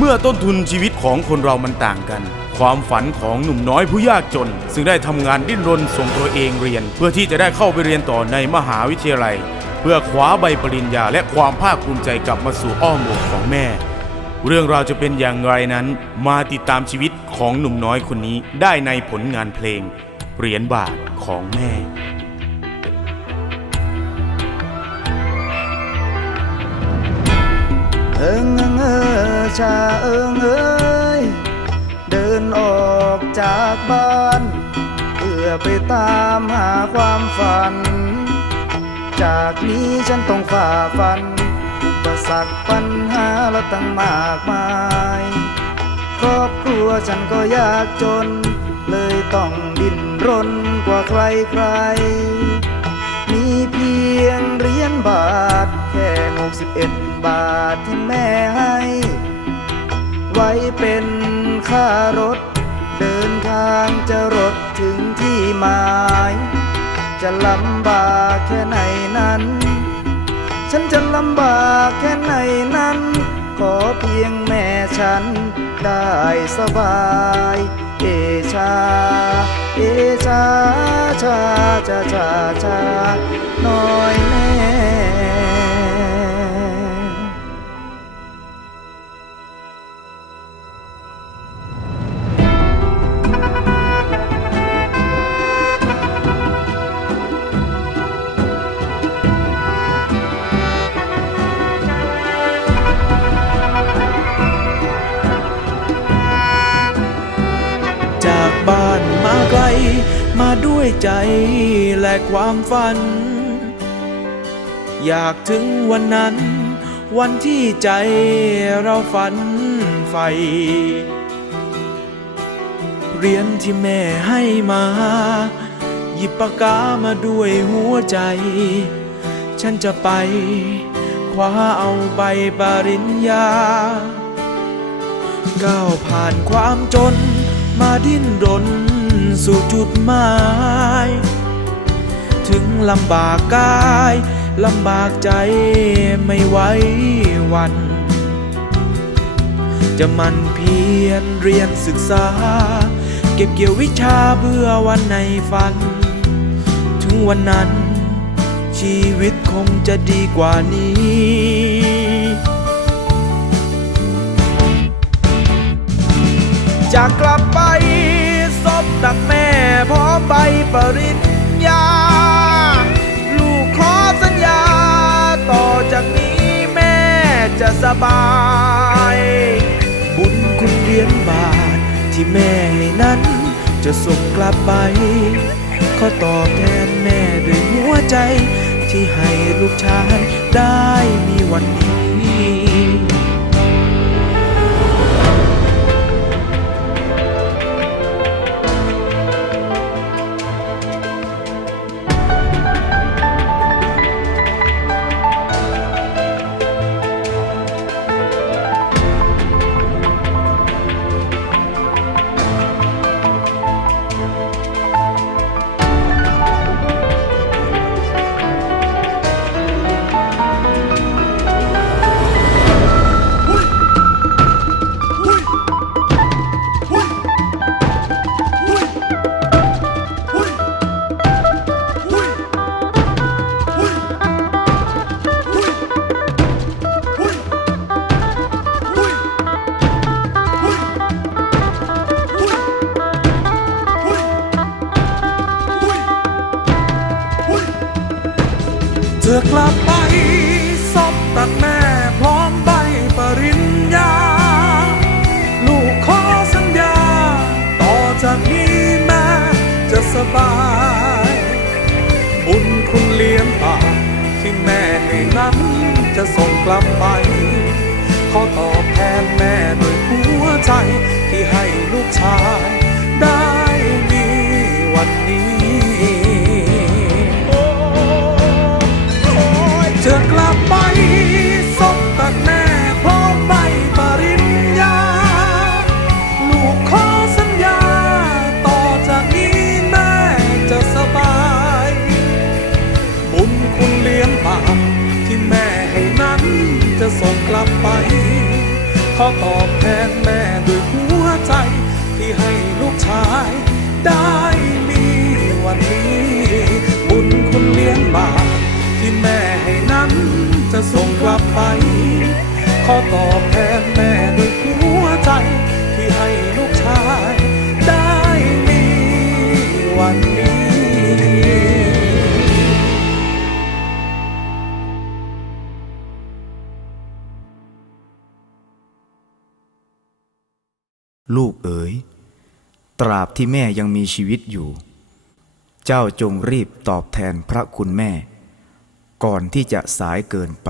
เมื่อต้นทุนชีวิตของคนเรามันต่างกัน ความฝันของหนุ่มน้อยผู้ยากจน ซึ่งได้ทำงานดิ้นรนส่งตัวเองเรียน เพื่อที่จะได้เข้าไปเรียนต่อในมหาวิทยาลัย เพื่อคว้าใบปริญญาและความภาคภูมิใจกลับมาสู่อ้อมอกของแม่ เรื่องราวจะเป็นอย่างไรนั้น มาติดตามชีวิตของหนุ่มน้อยคนนี้ได้ในผลงานเพลงเหรียญบาทของแม่เอิงเอิงเออ ชาเอิงเอ้ยเดินออกจากบ้านเพื่อไปตามหาความฝัน จากนี้ฉันต้องฝ่าฟัน อุปสรรคปัญหาและตั้งมากมาย ครอบครัวฉันก็ยากจน เลยต้องดิ้นรนกว่าใครใคร มีเพียงเหรียญบาทแค่หกสิบเอ็ดบาทที่แม่ เป็นค่ารถ เดินทางจะรถถึงที่หมาย จะลำบากแค่ไหนนั้น ฉันจะลำบากแค่ไหนนั้น ขอเพียงแม่ฉันได้สบาย เอชา เอชาชาชาชาชาน้อยแม่ มาไกลมาด้วยใจและความฝัน อยากถึงวันนั้น วันที่ใจเราฝันใฝ่เรียนที่แม่ให้มา หยิบปากกามาด้วยหัวใจ ฉันจะไปคว้าเอาใบปริญญา ก้าวผ่านความจนมาดิ้นรน สู่จุดหมาย ถึงลำบากกายลำบากใจไม่ไหววัน จะมันเพียรเรียนศึกษา เก็บเกี่ยววิชาเพื่อวันในฝัน ถึงวันนั้นชีวิตคงจะดีกว่านี้จะกลับ ใบปริญญา ลูกขอสัญญา ต่อจากนี้แม่จะสบาย บุญคุณเหรียญบาทที่แม่ให้นั้น จะส่งกลับไป ขอตอบแทนแม่ด้วยหัวใจ ที่ให้ลูกชายได้มีวันนี้ ธอกลับไปซบตักแม่พร้อมใบปริญญา ลูกขอสัญญา ต่อจากนี้แม่จะสบาย บุญคุณเลี้ยงปากที่แม่ให้นั้นจะส่งกลับไป ขอตอบแทนแม่ด้วยหัวใจที่ให้ลูกชาย ได้มีวันนี้ ขอตอบแทนแม่ด้วยหัวใจ ที่ให้ลูกชายได้มีวันนี้ บุญคุณเลี้ยงบาที่แม่ให้นั้นจะส่งกลับไป ขอตอบแทนแม่ ลูกเอ๋ย ตราบที่แม่ยังมีชีวิตอยู่ เจ้าจงรีบตอบแทนพระคุณแม่ ก่อนที่จะสายเกินไป